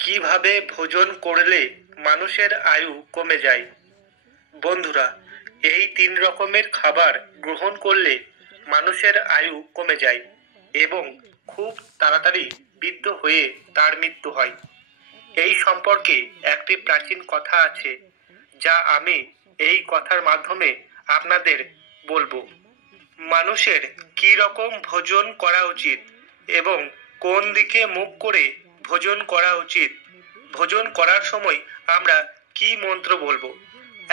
কিভাবে ভোজন করলে মানুষের আয়ু কমে যায়? বন্ধুরা, এই 3 রকমের খাবার গ্রহণ করলে মানুষের আয়ু কমে যায় এবং খুব তাড়াতাড়ি বৃদ্ধ হয়ে তার মৃত্যু হয়। এই সম্পর্কে একটি প্রাচীন কথা আছে, যা আমি এই কথার মাধ্যমে আপনাদের বলবো। মানুষের কি রকম ভোজন করা উচিত এবং কোন দিকে মুখ করে ভোজন করা উচিত, ভোজন করার সময় আমরা কি মন্ত্র বলবো।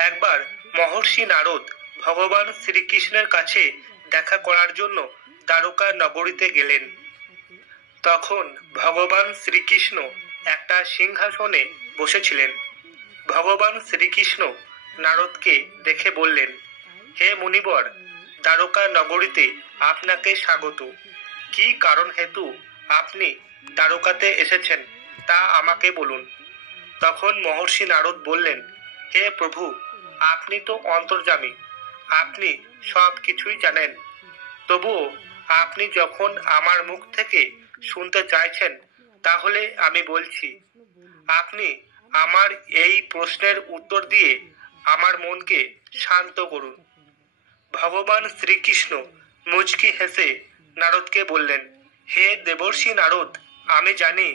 একবার মহর্ষি নারদ ভগবান শ্রীকৃষ্ণের কাছে দেখা করার জন্য দ্বারকা নগরীতে গেলেন। তখন ভগবান শ্রীকৃষ্ণ একটা সিংহাসনে বসেছিলেন। ভগবান শ্রীকৃষ্ণ নারদকে দেখে বললেন, হে মুনিবর, দ্বারকা নগরীতে আপনাকে স্বাগত। কি কারণ হেতু আপনি দ্বারকাতে এসেছেন তা আমাকে বলুন। তখন মহর্ষি নারদ বললেন, হে প্রভু, আপনি তো অন্তর্যামী, আপনি সব কিছুই জানেন। তবুও আপনি যখন আমার মুখ থেকে শুনতে চাইছেন, তাহলে আমি বলছি। আপনি আমার এই প্রশ্নের উত্তর দিয়ে আমার মনকে শান্ত করুন। ভগবান শ্রীকৃষ্ণ মুচকি হেসে নারদকে বললেন, হে দেবর্ষি নারদ, আমি জানি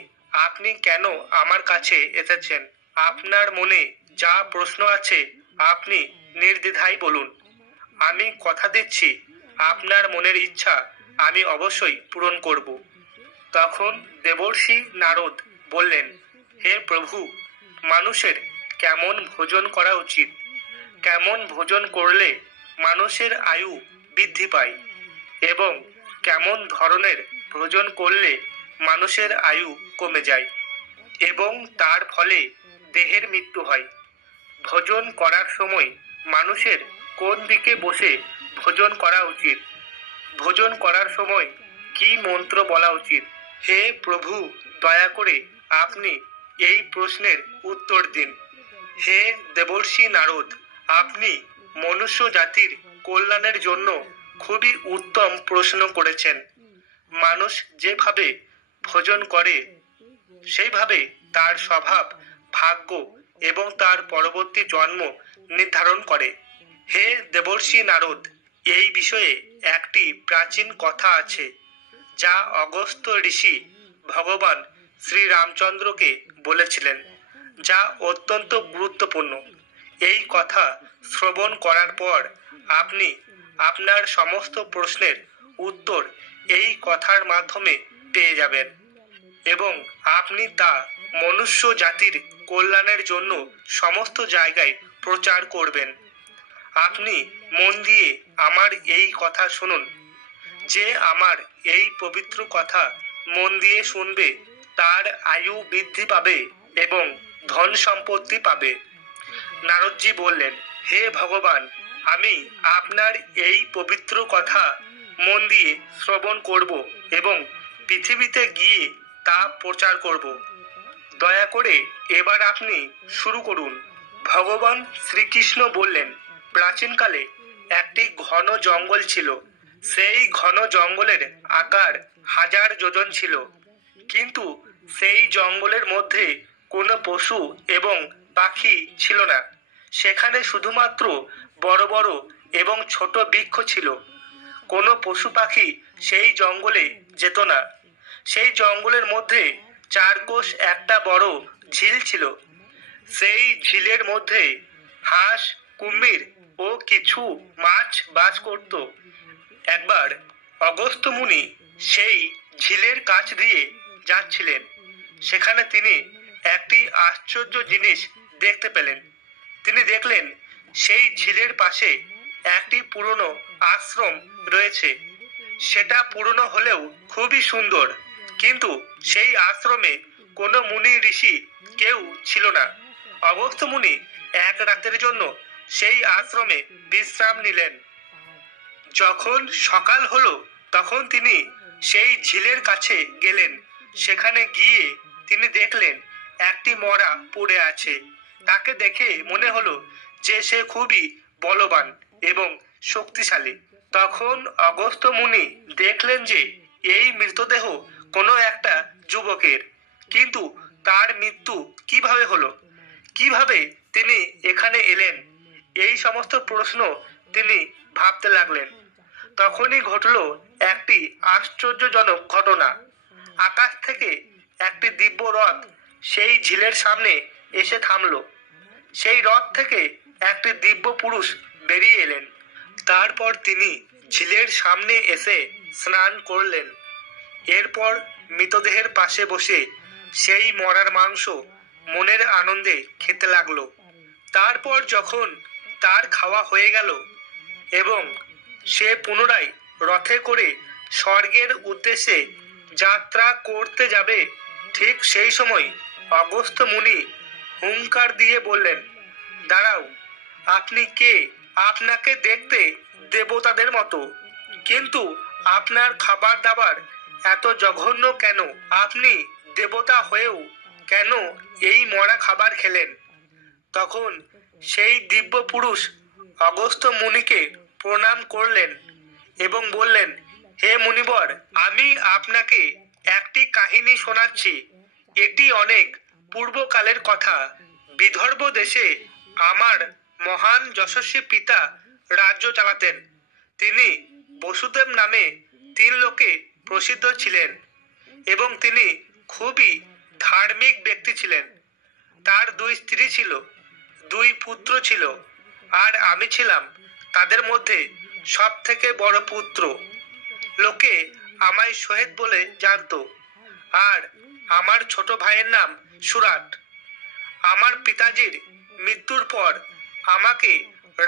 আপনি কেন আমার কাছে এসেছেন। আপনার মনে যা প্রশ্ন আছে আপনি নির্দ্বিধায় বলুন। আমি কথা দিচ্ছি, আপনার মনের ইচ্ছা আমি অবশ্যই পূরণ করব। তখন দেবর্ষি নারদ বললেন, হে প্রভু, মানুষের কেমন ভোজন করা উচিত? কেমন ভোজন করলে মানুষের আয়ু বৃদ্ধি পায় এবং কেমন ধরনের ভোজন করলে মানুষের আয়ু কমে যায় এবং তার ফলে দেহের মৃত্যু হয়? ভোজন করার সময় মানুষের কোন দিকে বসে ভোজন করা উচিত? ভোজন করার সময় কি মন্ত্র বলা উচিত? হে প্রভু, দয়া করে আপনি এই প্রশ্নের উত্তর দিন। হে দেবর্ষি নারদ, আপনি মনুষ্য জাতির কল্যাণের জন্য খুবই উত্তম প্রশ্ন করেছেন। মানুষ যেভাবে ভোজন করে সেইভাবে তার স্বভাব, ভাগ্য এবং তার পরবর্তী জন্ম নির্ধারণ করে। হে দেবর্ষি নারদ, এই বিষয়ে একটি প্রাচীন কথা আছে, যা অগস্ত্য ঋষি ভগবান শ্রীরামচন্দ্রকে বলেছিলেন, যা অত্যন্ত গুরুত্বপূর্ণ। এই কথা শ্রবণ করার পর আপনি আপনার সমস্ত প্রশ্নের উত্তর এই কথার মাধ্যমে পেয়ে যাবেন এবং আপনি তা মনুষ্য জাতির কল্যাণের জন্য সমস্ত জায়গায় প্রচার করবেন। আপনি মন দিয়ে আমার এই কথা শুনুন। যে আমার এই পবিত্র কথা মন দিয়ে শুনবে, তার আয়ু বৃদ্ধি পাবে এবং ধন সম্পত্তি পাবে। নারদজি বললেন, হে ভগবান, আমি আপনার এই পবিত্র কথা মন দিয়ে শ্রবণ করব এবং পৃথিবীতে গিয়ে তা প্রচার করব। দয়া করে এবার আপনি শুরু করুন। ভগবান শ্রীকৃষ্ণ বললেন, প্রাচীনকালে একটি ঘন জঙ্গল ছিল। সেই ঘন জঙ্গলের আকার 1000 যোজন ছিল, কিন্তু সেই জঙ্গলের মধ্যে কোনো পশু এবং পাখি ছিল না। সেখানে শুধুমাত্র বড় বড় এবং ছোট বৃক্ষ ছিল। কোনো পশু পাখি সেই জঙ্গলে যেত না। সেই জঙ্গলের মধ্যে 4 কোষ একটা বড় ঝিল ছিল। সেই ঝিলের মধ্যে হাঁস, কুমির ও কিছু মাছ বাস করত। একবার অগস্ত্য মুনি সেই ঝিলের কাছ দিয়ে যাচ্ছিলেন। সেখানে তিনি একটি আশ্চর্য জিনিস দেখতে পেলেন। তিনি দেখলেন সেই ঝিলের পাশে একটি পুরনো আশ্রম রয়েছে। সেটা পুরনো হলেও খুবই সুন্দর, কিন্তু সেই আশ্রমে কোনো মুনি ঋষি কেউ ছিল না। অগস্ত্য মুনি এক রাতের জন্য সেই আশ্রমে বিশ্রাম নিলেন। যখন সকাল হলো, তখন তিনি সেই ঝিলের কাছে গেলেন। সেখানে গিয়ে তিনি দেখলেন একটি মরা পড়ে আছে। তাকে দেখে মনে হলো যে সে খুবই বলবান এবং শক্তিশালী। তখন অগস্ত্য মুনি দেখলেন যে এই মৃতদেহ কোনো একটা যুবকের, কিন্তু তার মৃত্যু কিভাবে হলো, কিভাবে তিনি এখানে এলেন, এই সমস্ত প্রশ্ন তিনি ভাবতে লাগলেন। তখনই ঘটল একটি আশ্চর্যজনক ঘটনা। আকাশ থেকে একটি দিব্য রথ সেই ঝিলের সামনে এসে থামল। সেই রথ থেকে একটি দিব্য পুরুষ বেরিয়ে এলেন। তারপর তিনি ঝিলের সামনে এসে স্নান করলেন। এরপর মৃতদেহের পাশে বসে সেই মরার মাংস মনের আনন্দে খেতে লাগলো। তারপর যখন তার খাওয়া হয়ে গেল এবং সে পুনরায় রথে করে স্বর্গের উদ্দেশ্যে যাত্রা করতে যাবে, ঠিক সেই সময় অগস্ত্য মুনি হুঙ্কার দিয়ে বললেন, দাঁড়াও, আপনি কে? আপনাকে দেখতে দেবতাদের মতো, কিন্তু আপনার খাবার দাবার এত জঘন্য কেন? আপনি দেবতা হয়েও কেন এই মরা খাবার খেলেন? তখন সেই দিব্য পুরুষ অগস্ত্য মুনিকে প্রণাম করলেন এবং বললেন, হে মুনিবর, আমি আপনাকে একটি কাহিনী শোনাচ্ছি। এটি অনেক পূর্বকালের কথা। বিদর্ভ দেশে আমার মহান যশস্বী পিতা রাজ্য চালাতেন। তিনি বসুদেব নামে 3 লোকে প্রসিদ্ধ ছিলেন এবং তিনি খুবই ধার্মিক ব্যক্তি ছিলেন। তার 2 স্ত্রী ছিল, 2 পুত্র ছিল, আর আমি ছিলাম তাদের মধ্যে সব থেকে বড় পুত্র। লোকে আমায় সোহেদ বলে জানতো, আর আমার ছোট ভাইয়ের নাম সুরাট। আমার পিতাজির মৃত্যুর পর আমাকে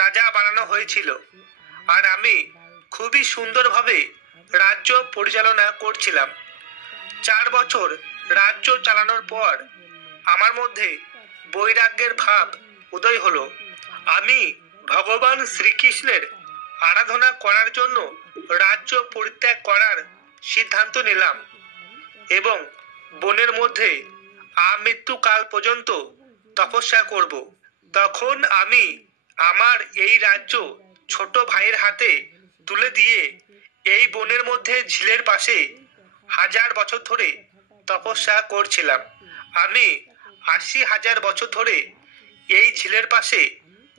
রাজা বানানো হয়েছিল, আর আমি খুবই সুন্দরভাবে রাজ্য পরিচালনা করছিলাম। 4 বছর রাজ্য চালানোর পর আমার মধ্যে বৈরাগ্যের ভাব উদয় হলো। আমি ভগবান শ্রীকৃষ্ণের আরাধনা করার জন্য রাজ্য পরিত্যাগ করার সিদ্ধান্ত নিলাম এবং বনের মধ্যে আমৃত্যুকাল পর্যন্ত তপস্যা করব। তখন আমি আমার এই রাজ্য ছোট ভাইয়ের হাতে তুলে দিয়ে এই বনের মধ্যে ঝিলের পাশে 1000 বছর ধরে তপস্যা করছিলাম। আমি 80,000 বছর ধরে এই ঝিলের পাশে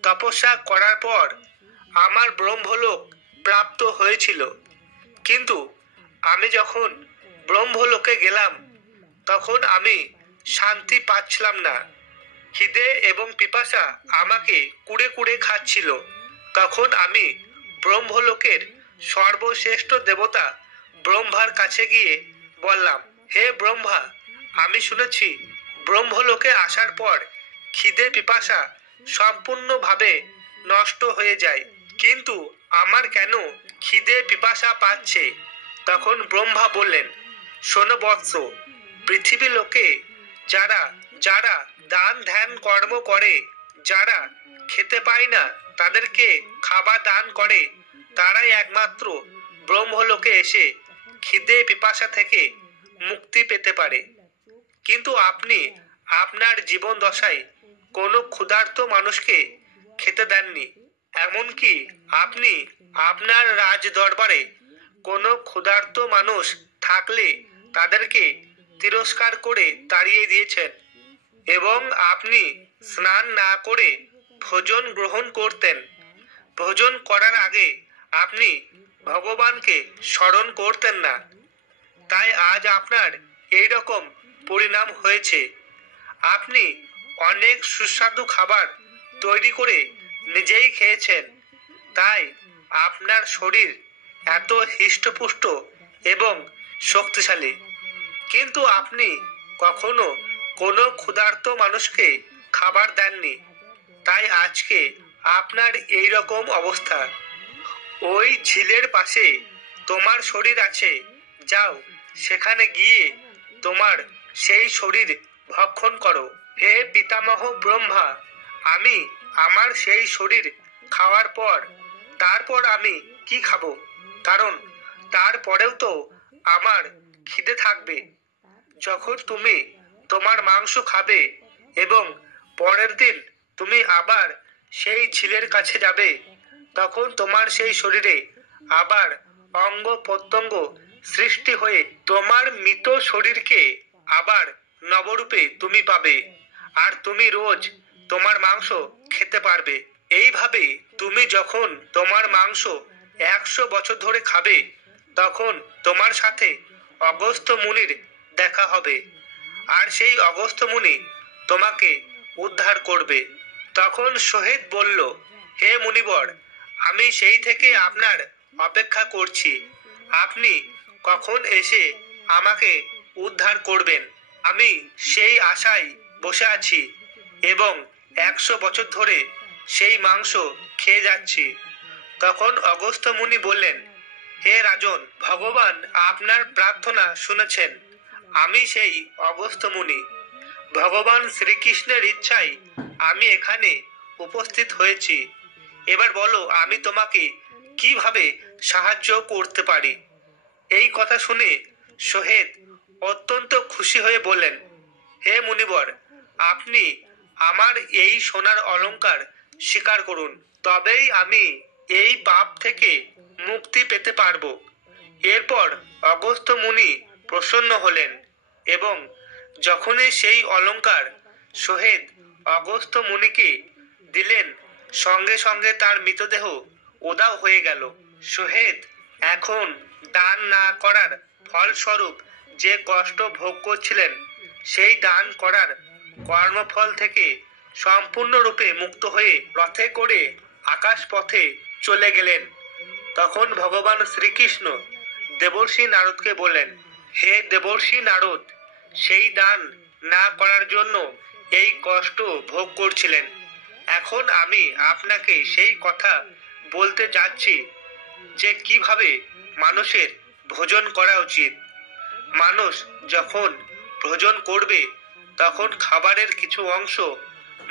তপস্যা করার পর আমার ব্রহ্মলোক প্রাপ্ত হয়েছিল। কিন্তু আমি যখন ব্রহ্মলোকে গেলাম তখন আমি শান্তি পাচ্ছিলাম না। খিদে এবং পিপাসা আমাকে কুড়ে কুড়ে খাচ্ছিল। তখন আমি ব্রহ্মলোকের সর্বশ্রেষ্ঠ দেবতা ব্রহ্মার কাছে গিয়ে বললাম, হে ব্রহ্মা, আমি শুনেছি ব্রহ্মলোকে আসার পর খিদে পিপাসা সম্পূর্ণভাবে নষ্ট হয়ে যায়, কিন্তু আমার কেন খিদে পিপাসা পাচ্ছে? তখন ব্রহ্মা বললেন, শোনো বৎস, পৃথিবী লোকে যারা যারা দান ধ্যান কর্ম করে, যারা খেতে পায় না তাদেরকে খাবার দান করে, তারাই একমাত্র ব্রহ্মলোকে এসে খিদে পিপাসা থেকে মুক্তি পেতে পারে। কিন্তু আপনি আপনার জীবন দশায় কোনো ক্ষুধার্ত মানুষকে খেতে দেননি। এমনকি আপনি আপনার রাজ দরবারে কোনো ক্ষুধার্ত মানুষ থাকলে তাদেরকে তিরস্কার করে তাড়িয়ে দিয়েছেন এবং আপনি স্নান না করে ভোজন গ্রহণ করতেন। ভোজন করার আগে আপনি ভগবানকে স্মরণ করতেন না। তাই আজ আপনার এই রকম পরিণাম হয়েছে। আপনি অনেক সুস্বাদু খাবার তৈরি করে নিজেই খেয়েছেন, তাই আপনার শরীর এত হৃষ্টপুষ্ট এবং শক্তিশালী। কিন্তু আপনি কখনো কোনো ক্ষুধার্ত মানুষকে খাবার দেননি, তাই আজকে আপনার এই রকম অবস্থা। ওই ঝিলের পাশে তোমার শরীর আছে, যাও সেখানে গিয়ে তোমার সেই শরীর ভক্ষণ করো। হে পিতামহ ব্রহ্মা, আমি আমার সেই শরীর খাওয়ার পর তারপর আমি কি খাবো? কারণ তারপরেও তো আমার খিদে থাকবে। যখন তুমি তোমার মাংস খাবে এবং পরের দিন তুমি আবার সেই ঝিলের কাছে যাবে, তখন তোমার সেই শরীরে আবার অঙ্গ প্রত্যঙ্গ সৃষ্টি হয়ে তোমার মৃত শরীরকে আবার নবরূপে তুমি পাবে, আর তুমি রোজ তোমার মাংস খেতে পারবে। এইভাবে তুমি যখন তোমার মাংস 100 বছর ধরে খাবে, তখন তোমার সাথে অগস্ত্য মুনির দেখা হবে, আর সেই অগস্ত্য মুনি তোমাকে উদ্ধার করবে। তখন সোহেদ বলল, হে মুনিবর, আমি সেই থেকে আপনার অপেক্ষা করছি। আপনি কখন এসে আমাকে উদ্ধার করবেন, আমি সেই আশায় বসে আছি এবং 100 বছর ধরে সেই মাংস খেয়ে যাচ্ছি। তখন অগস্ত্য মুনি বললেন, হে রাজন, ভগবান আপনার প্রার্থনা শুনেছেন। আমি সেই অগস্ত্য মুনি। ভগবান শ্রীকৃষ্ণের ইচ্ছায় আমি এখানে উপস্থিত হয়েছি। এবার বলো, আমি তোমাকে কিভাবে সাহায্য করতে পারি? এই কথা শুনে সোহেদ অত্যন্ত খুশি হয়ে বললেন, হে মুনিবর, আপনি আমার এই সোনার অলংকার স্বীকার করুন, তবেই আমি এই পাপ থেকে মুক্তি পেতে পারবো। এরপর অগস্ত্য মুনি প্রসন্ন হলেন এবং যখনই সেই অলংকার সোহেদ অগস্ত্য মুনিকে দিলেন, সঙ্গে সঙ্গে তার মৃতদেহ উধাও হয়ে গেল। সোহেদ এখন দান না করার ফলস্বরূপ যে কষ্ট ভোগ করছিলেন, সেই দান করার কর্মফল থেকে সম্পূর্ণরূপে মুক্ত হয়ে রথে করে আকাশ পথে চলে গেলেন। তখন ভগবান শ্রীকৃষ্ণ দেবর্ষি নারদকে বললেন, হে দেবর্ষি নারদ, সেই দান না করার জন্য এই কষ্ট ভোগ করছিলেন। এখন আমি আপনাকে সেই কথা বলতে যাচ্ছি যে কিভাবে মানুষের ভোজন করা উচিত। মানুষ যখন ভোজন করবে, তখন খাবারের কিছু অংশ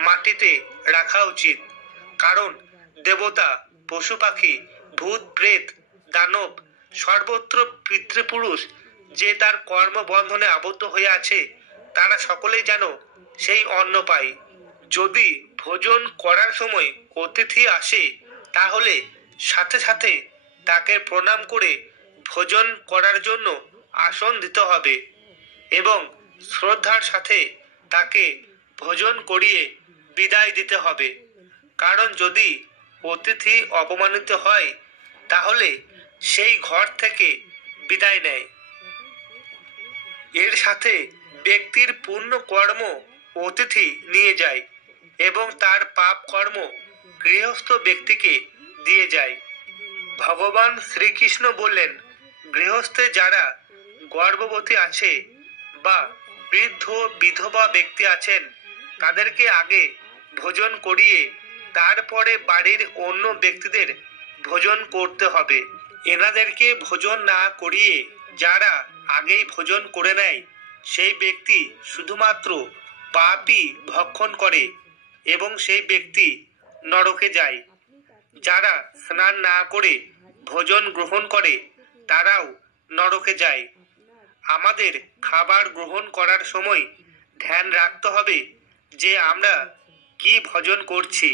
মাটিতে রাখা উচিত, কারণ দেবতা, পশু পাখি, ভূত প্রেত, দানব, সর্বত্র পিতৃপুরুষ যে তার কর্মবন্ধনে আবদ্ধ হয়ে আছে, তারা সকলেই যেন সেই অন্ন পায়। যদি ভোজন করার সময় অতিথি আসে, তাহলে সাথে সাথে তাকে প্রণাম করে ভোজন করার জন্য আসন দিতে হবে এবং শ্রদ্ধার সাথে তাকে ভোজন করিয়ে বিদায় দিতে হবে। কারণ যদি অতিথি অপমানিত হয়, তাহলে সেই ঘর থেকে বিদায় নেয়। এর সাথে ব্যক্তির পুণ্য কর্ম অতিথি নিয়ে যায় এবং তার পাপ কর্ম গৃহস্থ ব্যক্তিকে দিয়ে যায়। ভগবান শ্রীকৃষ্ণ বললেন, গৃহস্থে যারা গর্ভবতী আছে বা বৃদ্ধ বিধবা ব্যক্তি আছেন, তাদেরকে আগে ভোজন করিয়ে তারপরে বাড়ির অন্য ব্যক্তিদের ভোজন করতে হবে। এনাদেরকে ভোজন না করিয়ে যারা আগেই ভোজন করে নেয়, সেই ব্যক্তি শুধুমাত্র পাপই ভক্ষণ করে এবং সেই ব্যক্তি নরকে যায়। যারা স্নান না করে ভোজন গ্রহণ করে, তারাও নরকে যায়। আমাদের খাবার গ্রহণ করার সময় ধ্যান রাখতে হবে যে আমরা কি ভোজন করছি।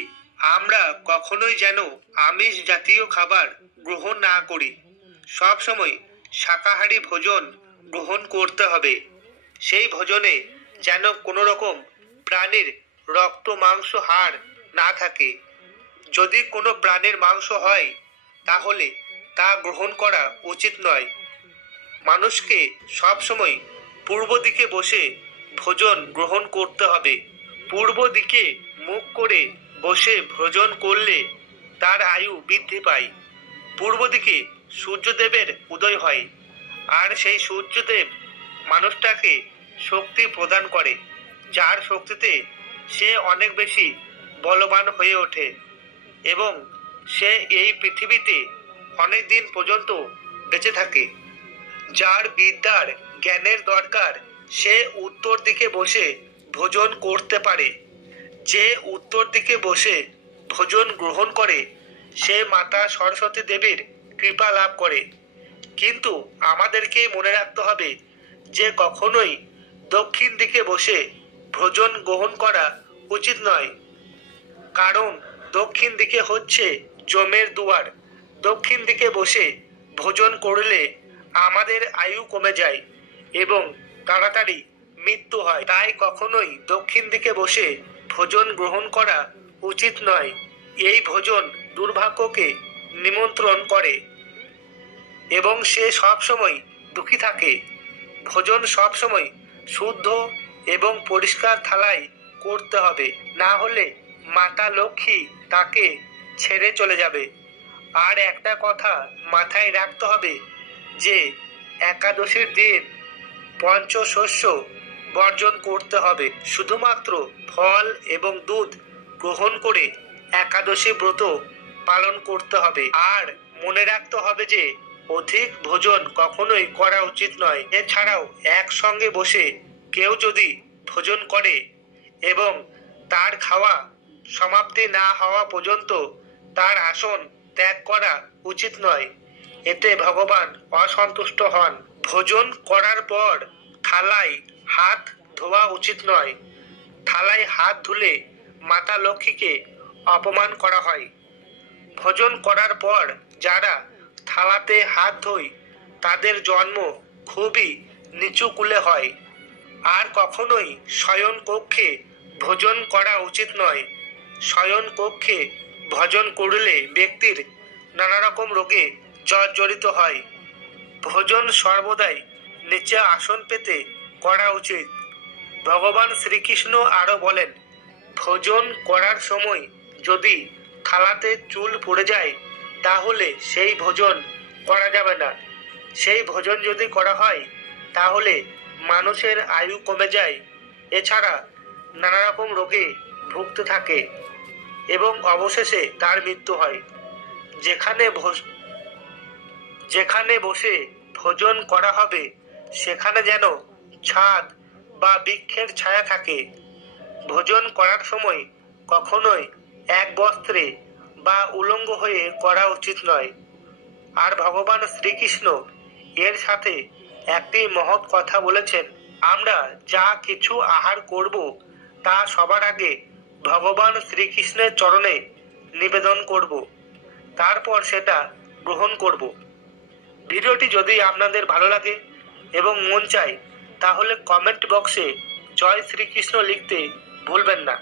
আমরা কখনোই যেন আমিষ জাতীয় খাবার গ্রহণ না করি। সব সময় শাকাহারী ভোজন গ্রহণ করতে হবে। সেই ভোজনে যেন কোনো রকম প্রাণীর রক্ত, মাংস, হাড় না থাকে। যদি কোনো প্রাণীর মাংস হয়, তাহলে তা গ্রহণ করা উচিত নয়। মানুষকে সবসময় পূর্ব দিকে বসে ভোজন গ্রহণ করতে হবে। পূর্ব দিকে মুখ করে বসে ভোজন করলে তার আয়ু বৃদ্ধি পায়। পূর্ব দিকে সূর্যদেবের উদয় হয়, আর সেই সূর্যদেব মানুষটাকে শক্তি প্রদান করে, যার শক্তিতে সে অনেক বেশি বলবান হয়ে ওঠে এবং সে এই পৃথিবীতে অনেক দিন পর্যন্ত বেঁচে থাকে। যার বিদ্যার জ্ঞানের দরকার, সে উত্তর দিকে বসে ভোজন করতে পারে। যে উত্তর দিকে বসে ভোজন গ্রহণ করে, সে মাতা সরস্বতী দেবীর কৃপা লাভ করে। কিন্তু আমাদেরকে মনে রাখতে হবে যে কখনোই দক্ষিণ দিকে বসে ভোজন গ্রহণ করা উচিত নয়, কারণ দক্ষিণ দিকে হচ্ছে যমের দুয়ার। দক্ষিণ দিকে বসে ভোজন করলে আমাদের আয়ু কমে যায় এবং তাড়াতাড়ি মৃত্যু হয়। তাই কখনোই দক্ষিণ দিকে বসে ভোজন গ্রহণ করা উচিত নয়। এই ভোজন দুর্ভাগ্যকে নিমন্ত্রণ করে এবং সে সবসময় দুঃখী থাকে। ভোজন সবসময় শুদ্ধ এবং পরিষ্কার থালায় করতে হবে, না হলে মাতা লক্ষ্মী তাকে ছেড়ে চলে যাবে। আর একটা কথা মাথায় রাখতে হবে যে একাদশীর দিন পঞ্চশস্য বর্জন করতে হবে। শুধুমাত্র ফল এবং দুধ গ্রহণ করে একাদশী ব্রত পালন করতে হবে। আর মনে রাখতে হবে যে অধিক ভোজন কখনোই করা উচিত নয়। এছাড়াও একসঙ্গে বসে কেউ যদি ভোজন করে এবং তার খাওয়া সমাপ্তি না হওয়া পর্যন্ত তার আসন ত্যাগ করা উচিত নয়। এতে ভগবান অসন্তুষ্ট হন। ভোজন করার পর থালায় হাত ধোয়া উচিত নয়। থালায় হাত ধুলে মাতা লক্ষ্মীকে অপমান করা হয়। ভোজন করার পর যারা থালাতে হাত ধোয় তাদের জন্ম খুবই নিচু কুলে হয়। আর কখনোই শয়ন কক্ষে ভোজন করা উচিত নয়। শয়ন কক্ষে ভোজন করলে ব্যক্তির নানা রকম রোগে জর্জরিত হয়। ভোজন সর্বদাই নিচে আসন পেতে করা উচিত। ভগবান শ্রীকৃষ্ণ আরো বলেন, ভোজন করার সময় যদি থালাতে চুল পড়ে যায় তাহলে সেই ভোজন করা যাবে না। সেই ভোজন যদি করা হয় তাহলে মানুষের আয়ু কমে যায়। এছাড়া নানা রকম রোগে ভুগতে থাকে এবং অবশেষে তার মৃত্যু হয়। যেখানে বসে ভোজন করা হবে সেখানে যেন ছাদ বা বৃক্ষের ছায়া থাকে। ভোজন করার সময় কখনোই এক বস্ত্রে বা উলঙ্গ হয়ে করা উচিত নয়। আর ভগবান শ্রীকৃষ্ণ এর সাথে একটি মহৎ কথা বলেছেন, আমরা যা কিছু আহার করব তা সবার আগে ভগবান শ্রীকৃষ্ণের চরণে নিবেদন করব, তারপর সেটা গ্রহণ করব। ভিডিওটি যদি আপনাদের ভালো লাগে এবং মন চায় তাহলে কমেন্ট বক্সে জয় শ্রীকৃষ্ণ লিখতে ভুলবেন না।